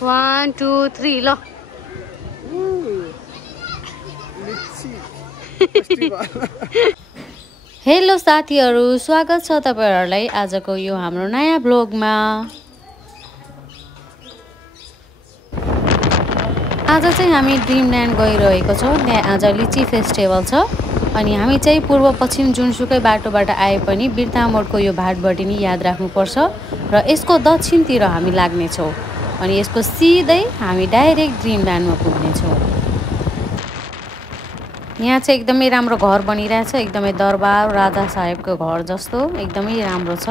1 2 3 ल हेलो साथीहरु स्वागत छ तपाईहरुलाई आजको यो हाम्रो नयाँ ब्लगमा। आज चाहिँ हामी ड्रिमल्यान्ड गइरहेको छौं। त्यहाँ आज लिची फेस्टिभल छ अनि हामी चाहिँ पूर्व पश्चिम जुनसुकै बाटोबाट आए पनि बिर्तामोडको यो भाटबडी नि याद राख्नुपर्छ र यसको दक्षिणतिर हामी लाग्ने छौं अनि यसको सिधै हामी डाइरेक्ट ड्रिमल्यान्डमा पुग्ने छौं। यहाँ चाहिँ एकदमै राम्रो घर बनिरहेछ, एकदमै दरबार राजा साहेबको घर जस्तो एकदमै राम्रो छ।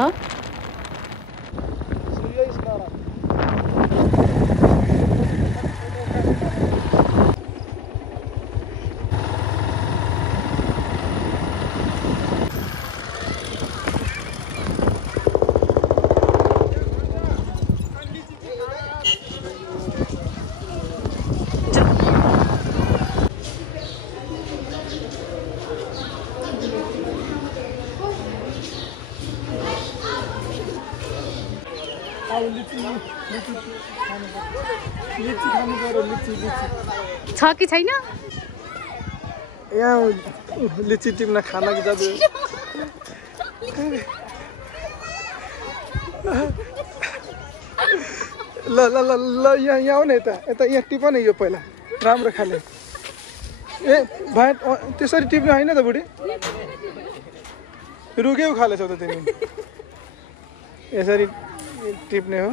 छ कि छैन यहाँ लिची टिप्न खाना कि जादु ल ल ल ल यहाँ आउ न यता यहाँ टिप न यो पहिला राम्रो खाले। ए भाइ त्यसरी टिप्नु हैन त बुढी रुगेउ खालेछौ त तिमी यसरी टिप्ने हो।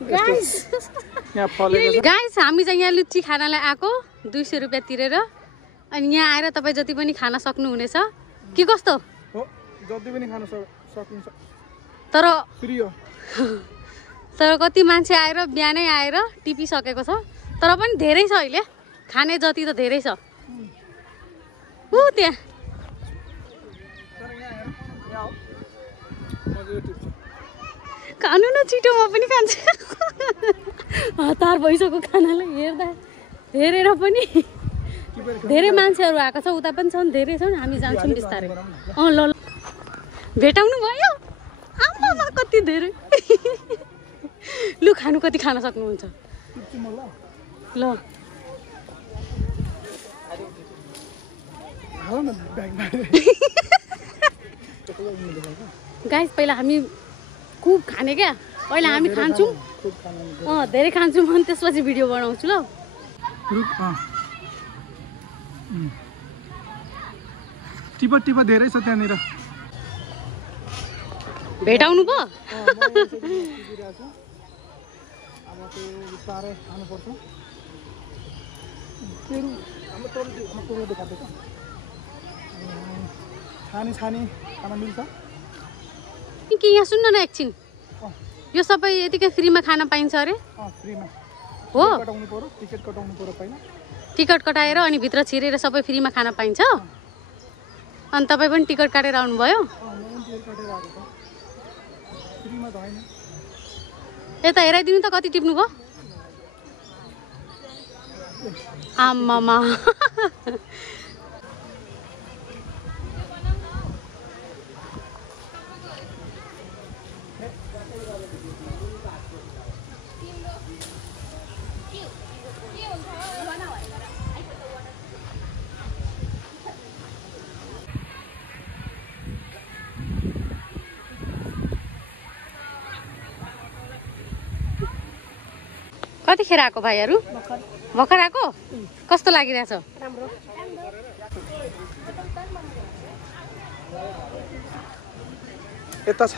गाइस यहाँ फलेको छ। गाइस हामी चाहिँ यहाँ लिची खानालाई आको 200 रुपैयाँ तिरेर अनि यहाँ आएर तपाई जति पनि खान सक्नु हुनेछ के कस्तो हो जति पनि खान सक्नुहुन्छ तर फ्री हो। तर कति मान्छे आएर बिहानै आएर टिपिसकेको छ तर पनि धेरै छ अहिले खाने जति त धेरै छ। उ त्यहाँ खानु न छिटो म पनि खान्छु। हतार भइसक्यो खानालाई हेर्दा हेरेर पनि धेरै मान्छेहरू आएको छ उता पनि छन् धेरै छन् हामी जान्छौँ बिस्तारै। ल ल भेटाउनु भयो आमामा कति धेरै लु खानु कति खान सक्नुहुन्छ ल गाइस पहिला हामी खुब खाने क्या पहिला हामी खान्छौँ धेरै खान्छौँ अनि त्यसपछि भिडियो बनाउँछु ल। टिप टिप धेरै छ त्यहाँनिर भेटाउनु पो छानी छानी खान मिल्छ कि यहाँ सुन्न न एकछिन यो सबै यतिकै फ्रीमा खान पाइन्छ अरे फ्रीमा हो कटाउनु पर्यो टिकट कटाउनु पर्यो पहिला टिकट कटाएर अनि भित्र छिरेर सबै फ्रीमा खान पाइन्छ अनि तपाई पनि टिकट काटेर आउनु भयो यता हेराइदिनु त कति टिप्नु भयो आमामा कतिखेर आएको भाइहरू भर्खर आएको कस्तो लागिरहेछ यता छ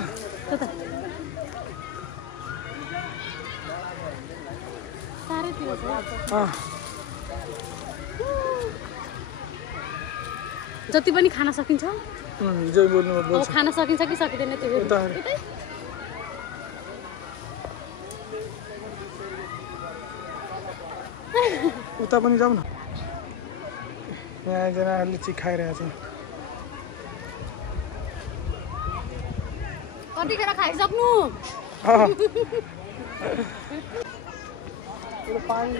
जति पनि खान सकिन्छ खान सकिन्छ कि सकिँदैन त्यो उता पनि जाऊ न यहाँ एकजना लिची खाइरहेछ कतिखेर खाइसक्नु पानी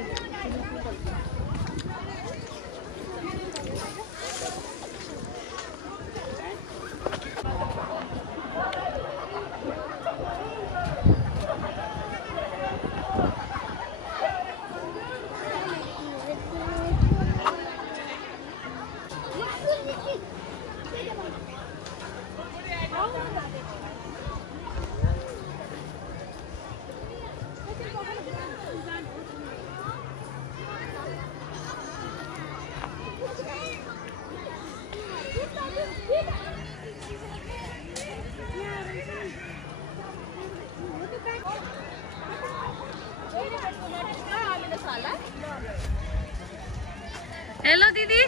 हेलो दिदी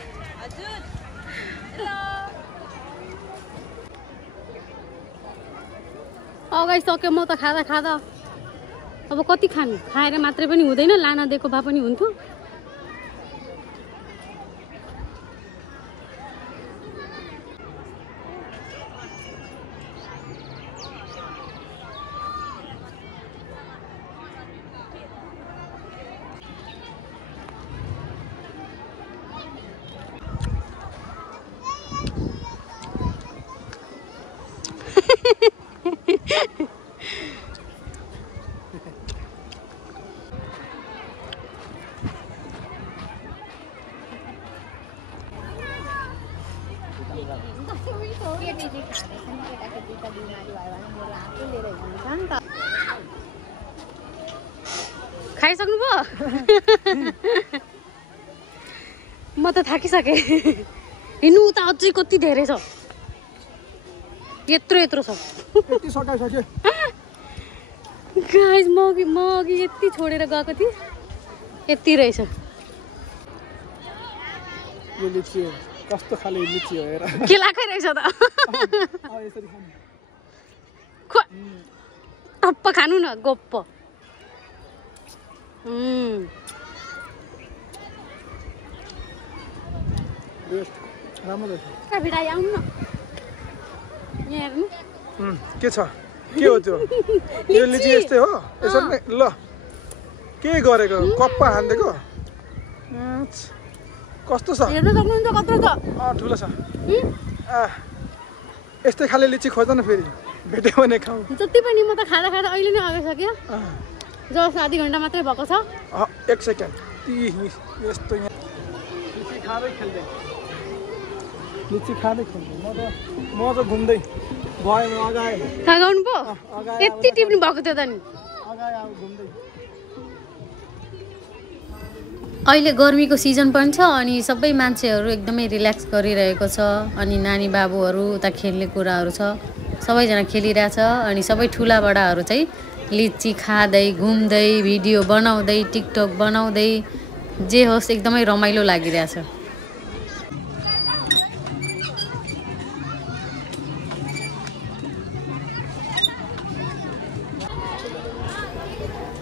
अगाइसक्यो म त खाँदा खाँदा अब कति खानु खाएर मात्रै पनि हुँदैन लान दिएको भए पनि हुन्थ्यो खाइसक्नु भयो म त थाकिसकेँ हिँड्नु उता अझै कति धेरै छ यत्रो यत्रो छ गाइस म अघि यति छोडेर गएको थिएँ यति रहेछ कस्तो खाले लिची हो हेर के लाकै रहेछ त टप्प खानु न गप्प भिडाइ आउनु न यहाँ हेर्नु के छ के हो त्यो यो लिची यस्तै हो यसरी ल के गरेको कप्पा हान्देको कस्तो छ हेर्न सक्नुहुन्छ कत्रो छ ठुलो छ यस्तै खाले लिची खोज न फेरि भेट्यो भने खाऊ जति पनि म त खाँदा खाँदा अहिले नै आइसक्यो जस आधी घन्टा मात्रै भएको छ एक सेकेन्ड यस्तो यहाँ लिची खाँदै खेल्दै म त घुम्दै गएँ अगाए थगाउनु पो यति टिप्नु भएको थियो त नि घुम्दै अहिले गर्मीको सिजन पनि छ अनि सबै मान्छेहरू एकदमै रिल्याक्स गरिरहेको छ अनि नानी बाबुहरू उता खेल्ने कुराहरू छ सबैजना खेलिरहेछ अनि सबै ठुला बडाहरू चाहिँ लिची खाँदै घुम्दै भिडियो बनाउँदै टिकटक बनाउँदै जे होस् एकदमै रमाइलो लागिरहेछ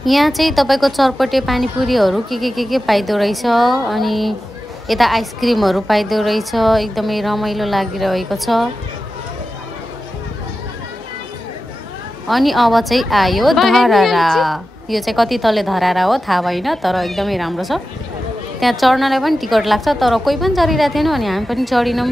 यहाँ चाहिँ तपाईको चरपटे पानीपुरीहरू के पाइदो रहेछ अनि यता आइसक्रिमहरू पाइदो रहेछ एकदमै रमाइलो लागिरहेको छ अनि अब चाहिँ आयो धरारा यो चाहिँ कति तले धरारा हो थाहा भएन तर एकदमै राम्रो छ त्यहाँ चढ्नलाई पनि टिकट लाग्छ तर कोही पनि चढिरहेको थिएन अनि हामी पनि चढिनौँ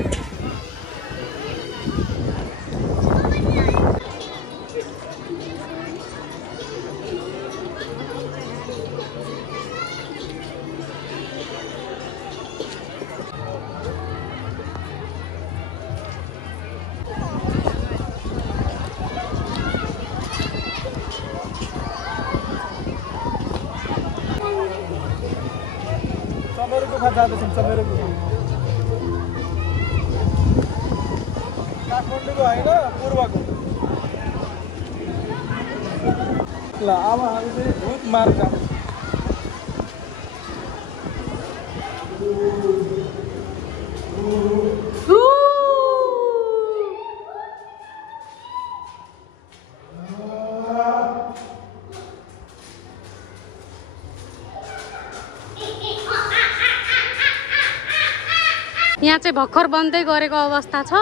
काठमाडौँको होइन पूर्वको ल अब हामी चाहिँ भूत मार्ग जान्छ यहाँ चाहिँ भर्खर बन्दै गरेको अवस्था छ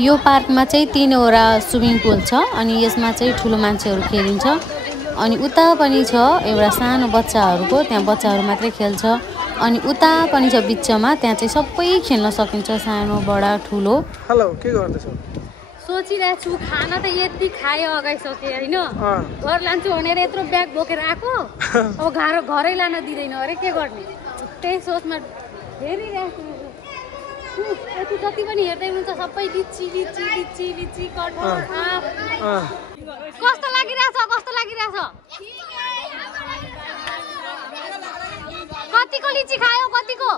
यो पार्कमा चाहिँ 3वटा स्विमिङ पुल छ अनि यसमा चाहिँ ठुलो मान्छेहरू खेलिन्छ अनि उता पनि छ एउटा सानो बच्चाहरूको त्यहाँ बच्चाहरू मात्रै खेल्छ अनि उता पनि छ बिचमा त्यहाँ चाहिँ सबै खेल्न सकिन्छ सानो बडा ठुलो हेलो के गर्दैछौ सोचिरहेको छु खाना त यति खायो अगाइसके हैन घर लान्छु भनेर यत्रो ब्याग बोकेर आको अब घरै लान दिदैन अरे के गर्ने त्यही सोचमा हेरिरहेको यति जति पनि हेर्दै हुन्छ सबै लिची लिची लिची लिची कटहर आँप कस्तो लागिरहेछ कतिको लिची खायो कतिको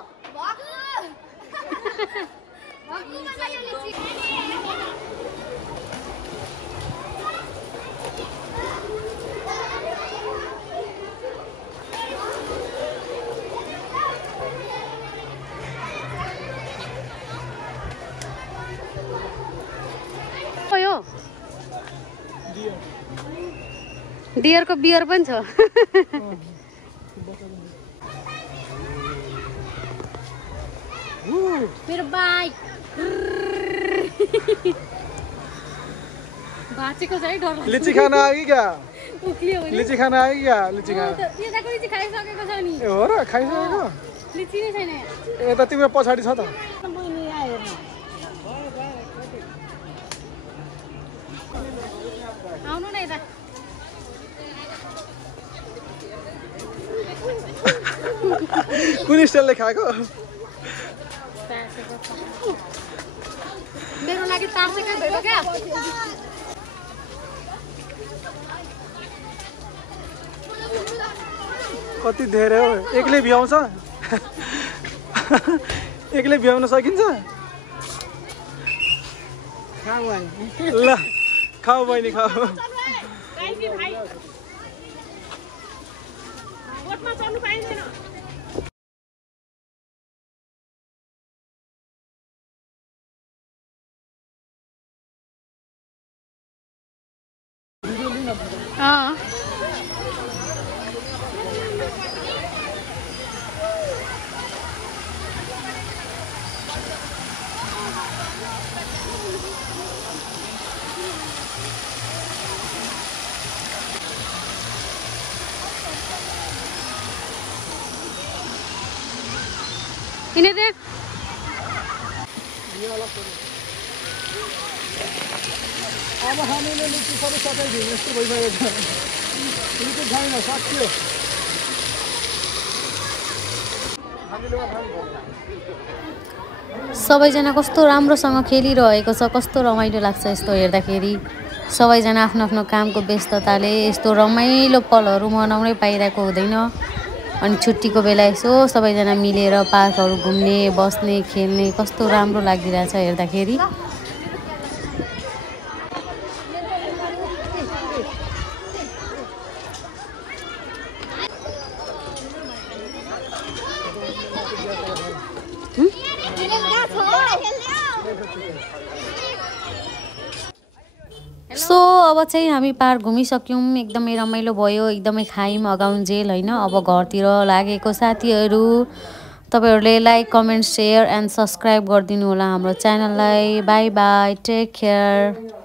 डियरको बियर पनि छ। मेरो बाइक भाचेको छ है डर लाग्छ। लिची खान आयो क्या? उक्लियो भने लिची खान आयो क्या? लिची खान यताको लिची खाइसकेको छ नि। ए हो र खाइसकेको? लिची नै छैन यता तिम्रो पछाडि छ त। आउनु न यता। कुन स्टाइलले खाएको? मेरो लागि तासेकै भेट्यो क्या। कति धेरै हो। एक्लै भ्याउँछ? एक्लै भ्याउन सकिन्छ? ल खाऊ बहिनी खाऊ। किन दे अब हामीले लिची सबै सकाइदिउँ यस्तो भइसकेको छ। लिची छैन सक्यो। सबैजना कस्तो राम्रोसँग खेलिरहेको छ। कस्तो रमाइलो लाग्छ यस्तो हेर्दाखेरि। सबैजना आफ्नो आफ्नो कामको व्यस्तताले यस्तो रमाइलो पलहरू मनाउनै पाइरहेको हुँदैन। अनि छुट्टीको बेला यसो सबैजना मिलेर पार्कहरू घुम्ने बस्ने खेल्ने कस्तो राम्रो लागिरहेछ हेर्दाखेरि। सो अब चाहिँ हामी पार्क घुमिसक्यौँ। एकदमै रमाइलो भयो। एकदमै खायौँ अगाउन्जेल होइन। अब घरतिर लागेको साथीहरू तपाईँहरूले like comment share and subscribe गरिदिनु होला हाम्रो च्यानललाई। Bye bye take care.